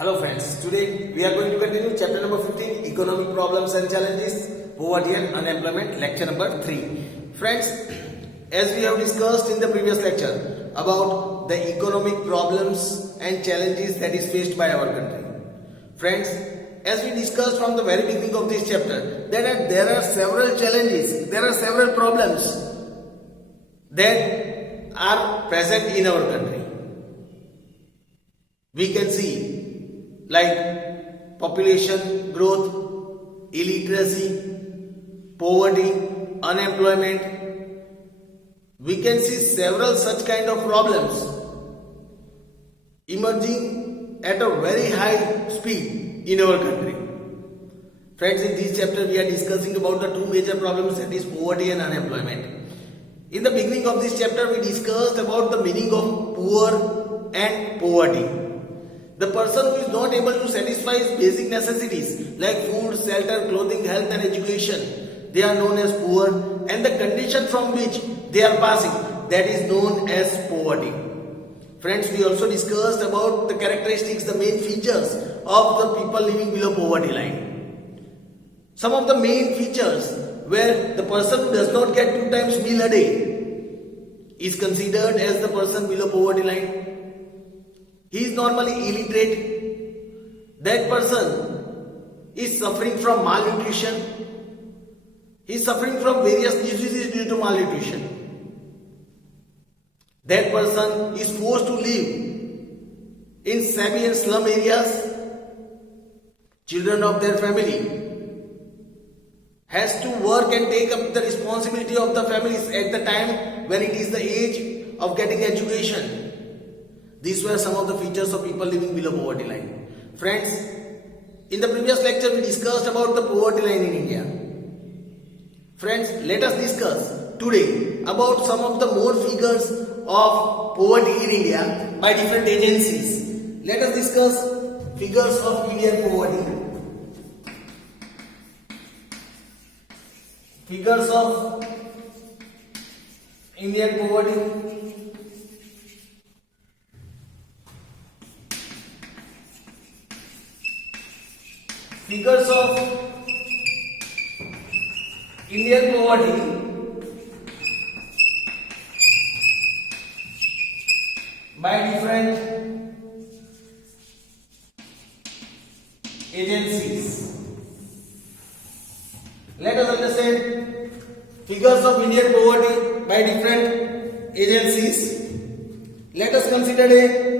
Hello friends, today we are going to continue chapter number 15, economic problems and challenges, poverty and unemployment, lecture number 3. Friends, as we have discussed in the previous lecture about the economic problems and challenges that is faced by our country. Friends, as we discussed from the very beginning of this chapter, that there are several challenges, there are several problems that are present in our country. We can see like population growth, illiteracy, poverty, unemployment. We can see several such kind of problems emerging at a very high speed in our country. Friends, in this chapter we are discussing about the two major problems, that is poverty and unemployment. In the beginning of this chapter we discussed about the meaning of poor and poverty. The person who is not able to satisfy his basic necessities like food, shelter, clothing, health and education, they are known as poor, and the condition from which they are passing, that is known as poverty. Friends, we also discussed about the characteristics, the main features of the people living below poverty line. Some of the main features where the person who does not get 2 times meal a day is considered as the person below poverty line. He is normally illiterate. That person is suffering from malnutrition. He is suffering from various diseases due to malnutrition. That person is forced to live in shabby and slum areas. Children of their family has to work and take up the responsibility of the families at the time when it is the age of getting education. These were some of the features of people living below poverty line. Friends, in the previous lecture we discussed about the poverty line in India. Friends, let us discuss today about some of the more figures of poverty in India by different agencies. Let us discuss figures of Indian poverty. Figures of Indian poverty. Figures of Indian poverty by different agencies. Let us understand figures of Indian poverty by different agencies. Let us consider a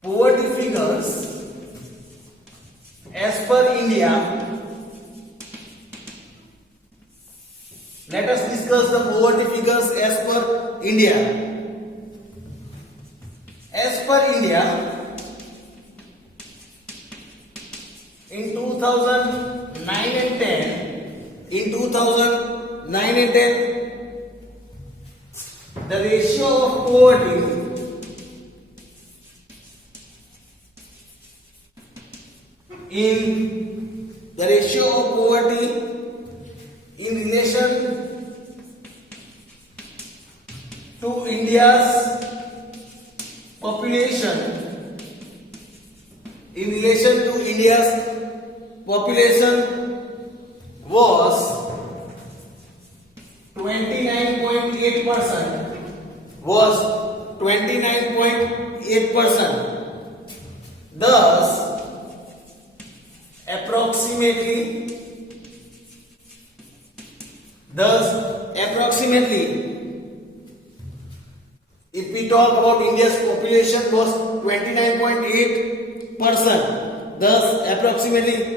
poverty figures as per India. Let us discuss the poverty figures as per India. As per India, in 2009 and 10, the ratio of poverty in relation to India's population, was 29.8%. Thus, approximately, if we talk about India's population was 29.8%, thus approximately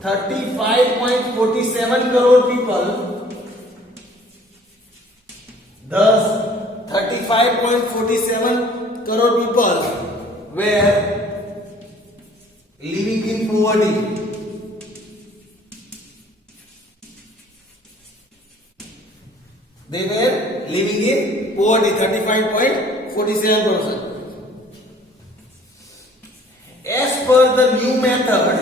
35.47 crore people, were living in poverty. They were living in poverty, 35.47%. As per the new method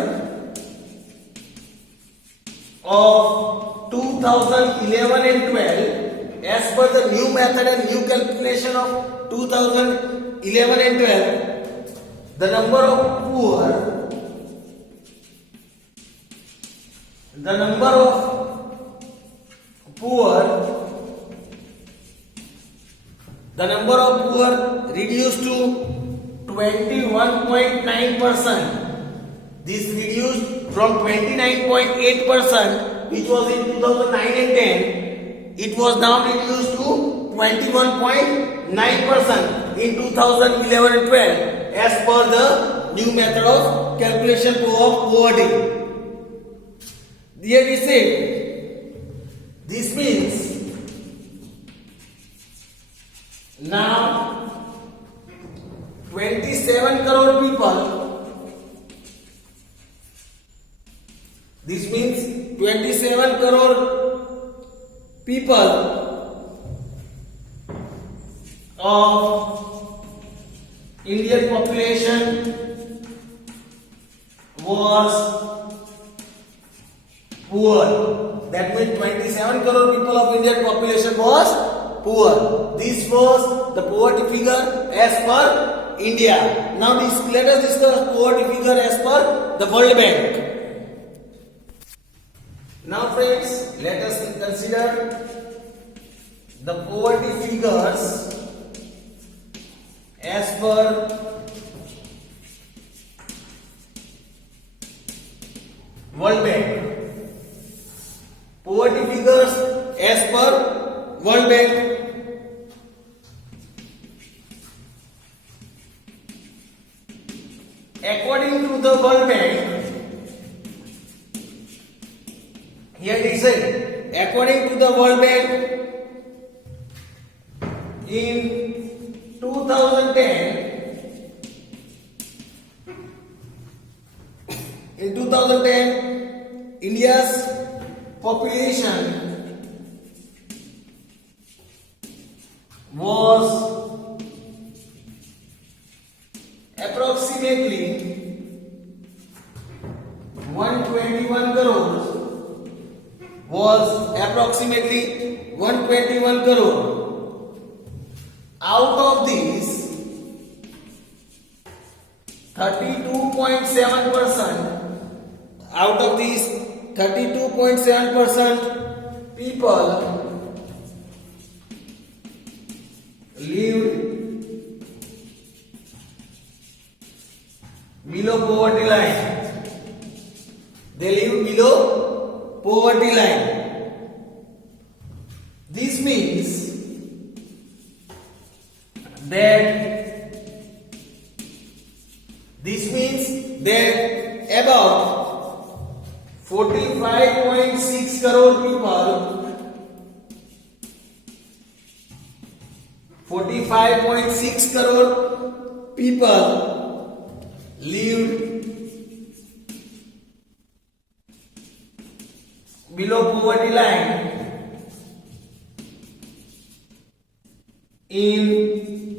of 2011 and 12, as per the new method and new calculation of 2011 and 12, the number of poor, reduced to 21.9%. This reduced from 29.8%, which was in 2009 and 10. It was now reduced to 21.9% in 2011 and 12 as per the new method of calculation of poverty. Here we say, this means now 27 crore people, this means 27 crore people of Indian population was poor. That means 27 crore people of Indian population was poor. This was the poverty figure as per India. Now let us discuss poverty figure as per the World Bank. Now friends, let us consider the poverty figures as per World Bank. Poverty figures as per World Bank. According to the World Bank, here it is, according to the World Bank, in 2010, India's population was approximately 121 crores. Out of these, 32.7% people lived below poverty line. They live below poverty line. This means that about 45.6 crore people, 45.6 crore people lived below poverty line in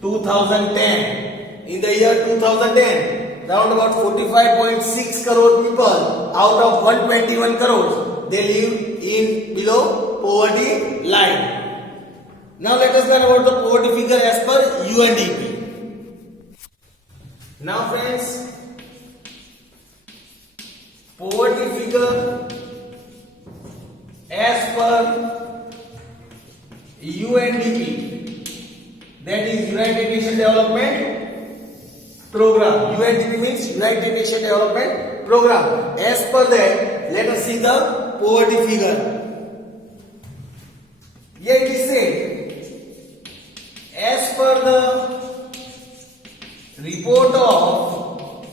2010. In the year 2010, around about 45.6 crore people out of 121 crores, they lived in below poverty line. Now let us learn about the poverty figure as per UNDP. Now friends, poverty figure as per UNDP, that is United Nations Development Program. UNDP means United Nations Development Program. As per that, let us see the poverty figure. Here it is said, as per the report of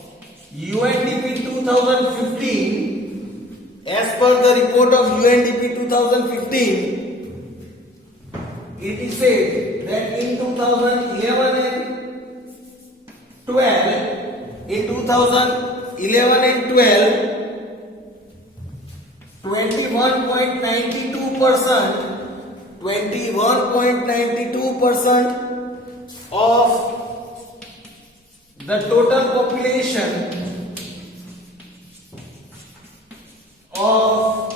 UNDP 2015, as per the report of UNDP 2015, it is said that in 2011 and 12, 21.92% of the total population of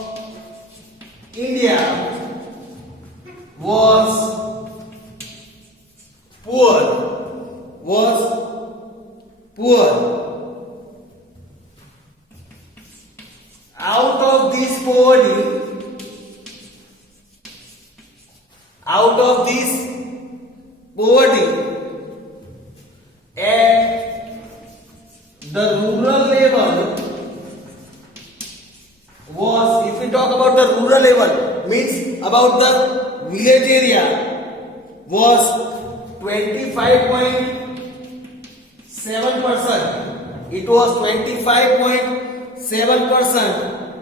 India was poor. Out of this poverty, at the rural level was, if we talk about the rural level, means about the village area, was 25.7%. It was 25.7%,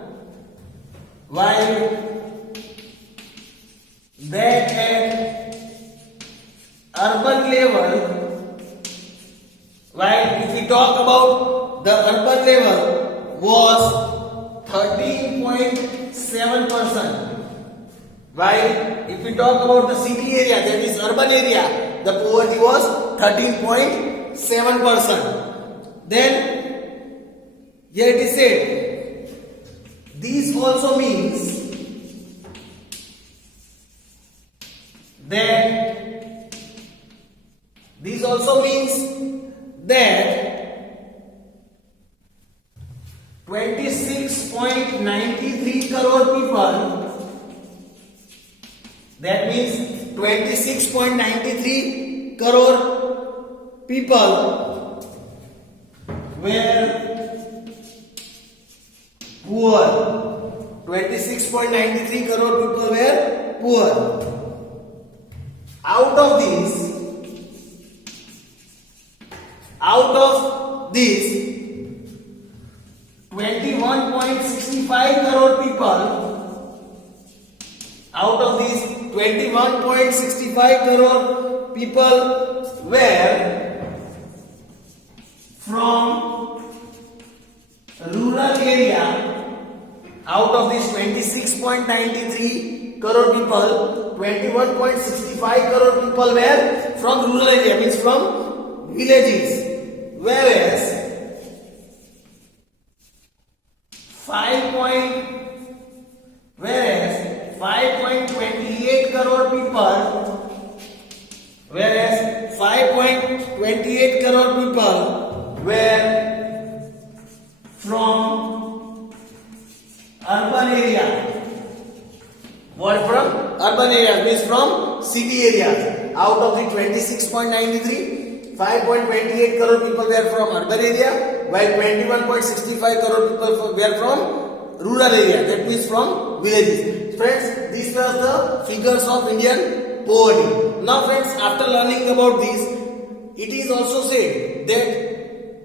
while that at urban level, while if we talk about the urban level, was 13.7%. While if we talk about the city area, that is urban area, the poverty was 13.7%. Then here it is said, this also means that 26.93 crore people, that means 26.93 crore people were poor. 26.93 crore people were poor. Out of this 21.65 crore people, out of these 21.65 crore people were from rural area. Out of these 26.93 crore people, 21.65 crore people were from rural area, means from villages, whereas 5.28 crore people, were from urban area. What from urban areas, means from city areas. Out of the 26.93, 5.28 crore people were from urban area, while 21.65 crore people were from rural area, that means from villages. Friends, these were the figures of Indian poverty. Now friends, after learning about this, it is also said that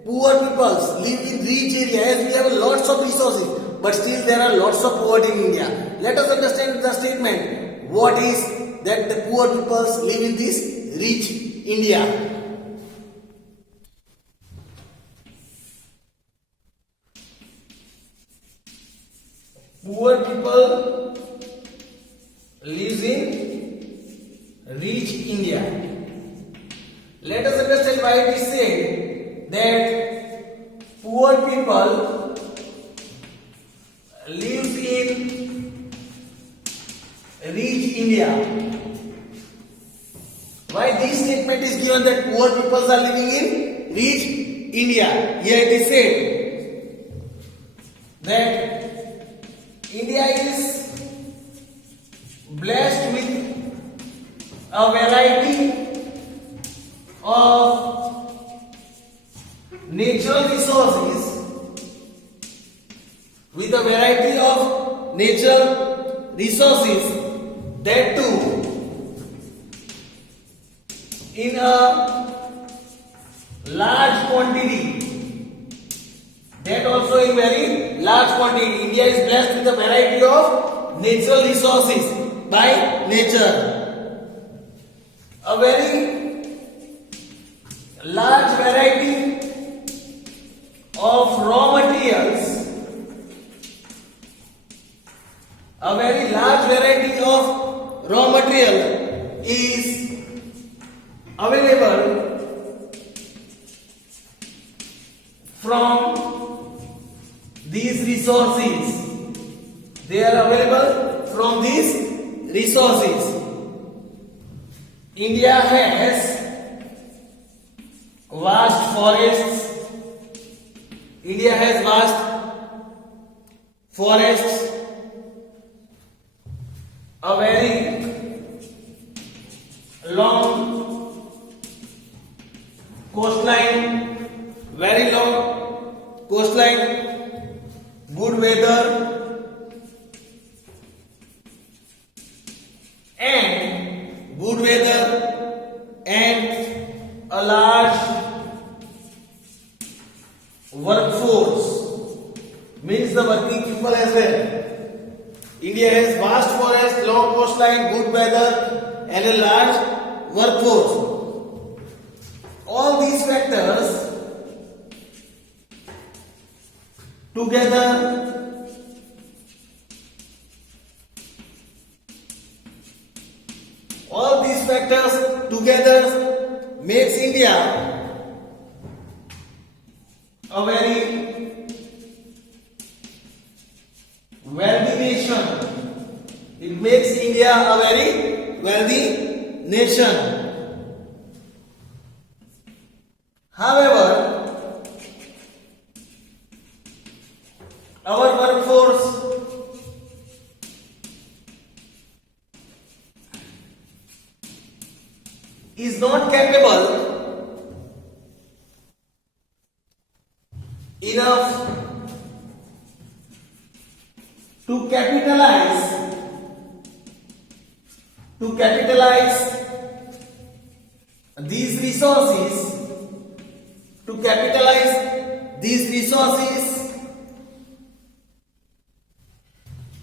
poor people live in rich areas. We have lots of resources, but still there are lots of poverty in India. Let us understand the statement. What is that the poor people live in this rich India? Poor people live in rich India. Let us understand why it is said that poor people live in rich India. Why this statement is given that poor people are living in rich India? Here it is said that India is blessed with a variety of natural resources, that too in a large quantity. That also in very large quantity. India is blessed with a variety of natural resources by nature. A very large variety of raw materials. A very large variety of raw material is available from these resources. They are available from these resources. India has vast forests. India has vast forests, a very long coastline, very long coastline, good weather, and a large workforce, means the working people as well. India has vast forest, long coastline, good weather and a large workforce. All these factors together makes India a very wealthy nation. It makes India a very wealthy nation. However, our workforce is not capable enough to capitalize these resources.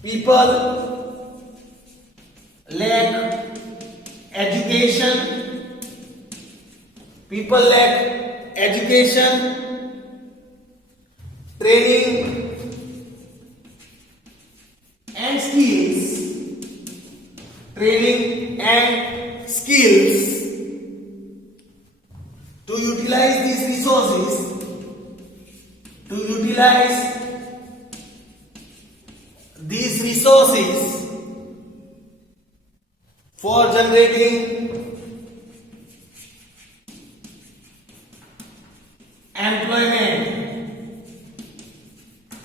People lack education. Training and skills to utilize these resources, for generating employment.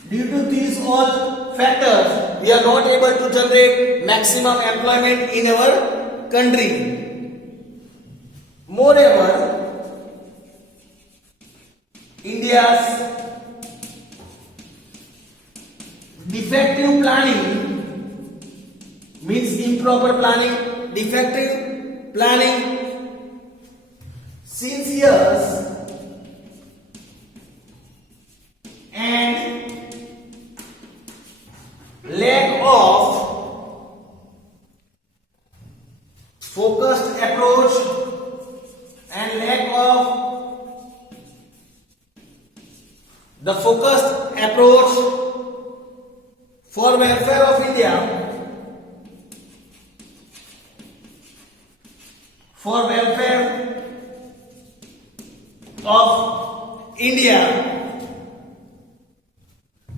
Due to these all factors, we are not able to generate maximum employment in our country. Moreover, India's defective planning, means improper planning, defective planning since years, and lack of focused approach and lack of the focused approach for welfare of India,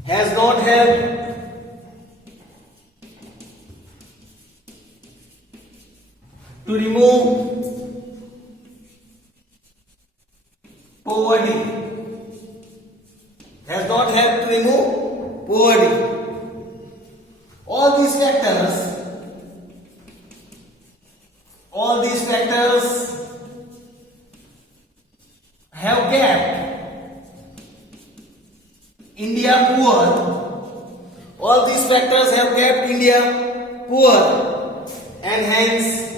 has not helped to remove poverty. All these factors have kept India poor. And hence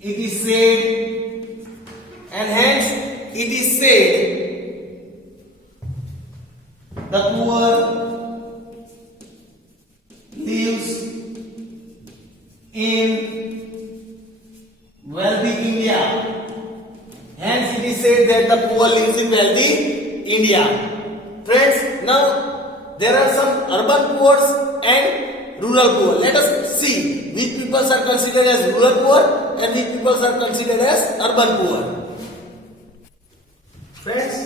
it is said the poor lives in wealthy India. Hence it is said that the poor lives in wealthy India. Friends, now there are some urban poor and rural poor. Let us see which people are considered as rural poor and which people are considered as urban poor. Friends,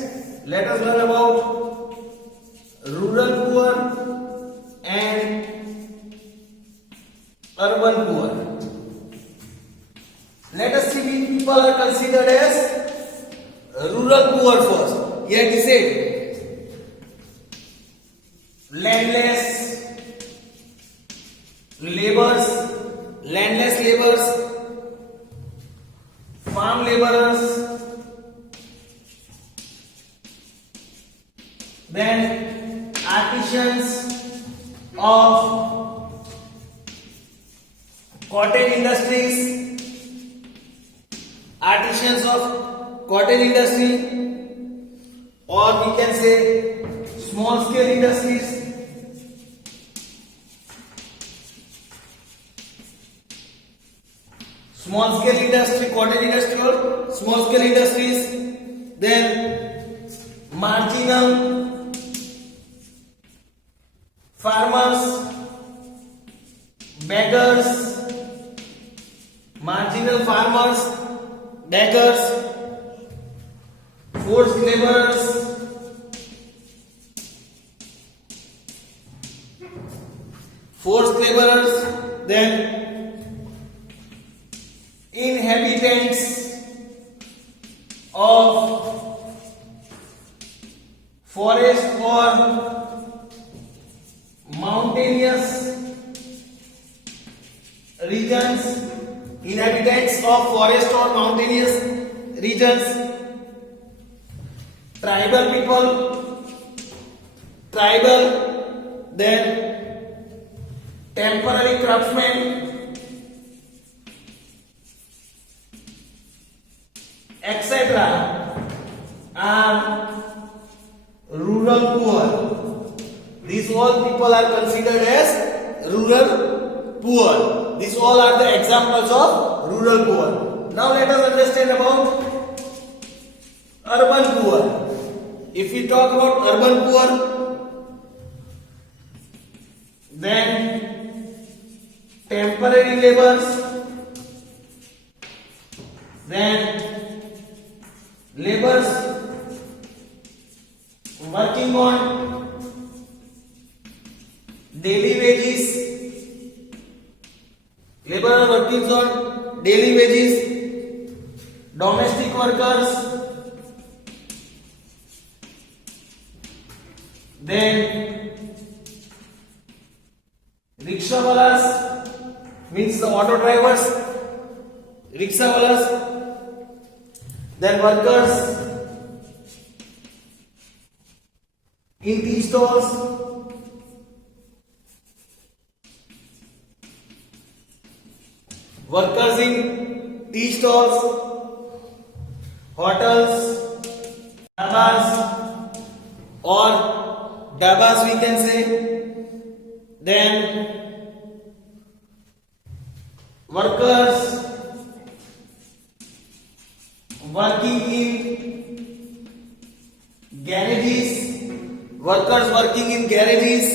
let us learn about rural poor and urban poor. Let us see which people are considered as rural poor first. Here it is said landless laborers, farm laborers, then artisans of cotton industry, or we can say small scale industries. Small scale industry, cotton industry or small scale industries, then marginal farmers, beggars, forced laborers, then inhabitants of forest or mountainous regions, then temporary craftsmen, etc. are rural poor. These all people are considered as rural poor. These all are the examples of rural poor. Now let us understand about urban poor. If we talk about urban poor, then temporary laborers, then laborers working on daily wages, domestic workers, then rickshawalas means the auto drivers, then workers in tea stalls, hotels, dabas we can say, then workers working in garages,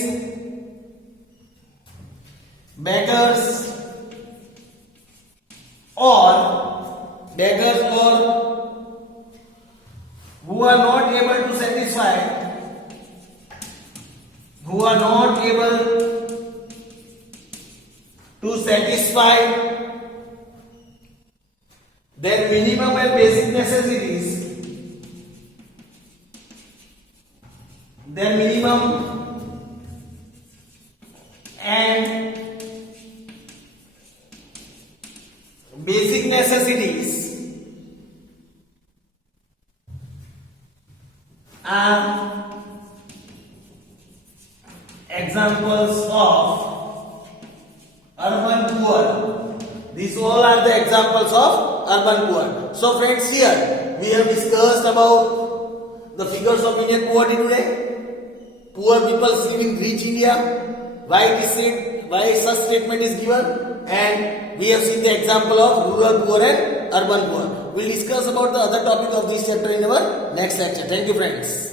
beggars or who are not able to satisfy their minimum and basic necessities, are examples of urban poor. These all are the examples of urban poor. So friends, here we have discussed about the figures of Indian poverty today. Poor people live in rich India. Why it is said, why such statement is given, and we have seen the example of rural poor and urban poor. We will discuss about the other topic of this chapter in our next lecture. Thank you friends.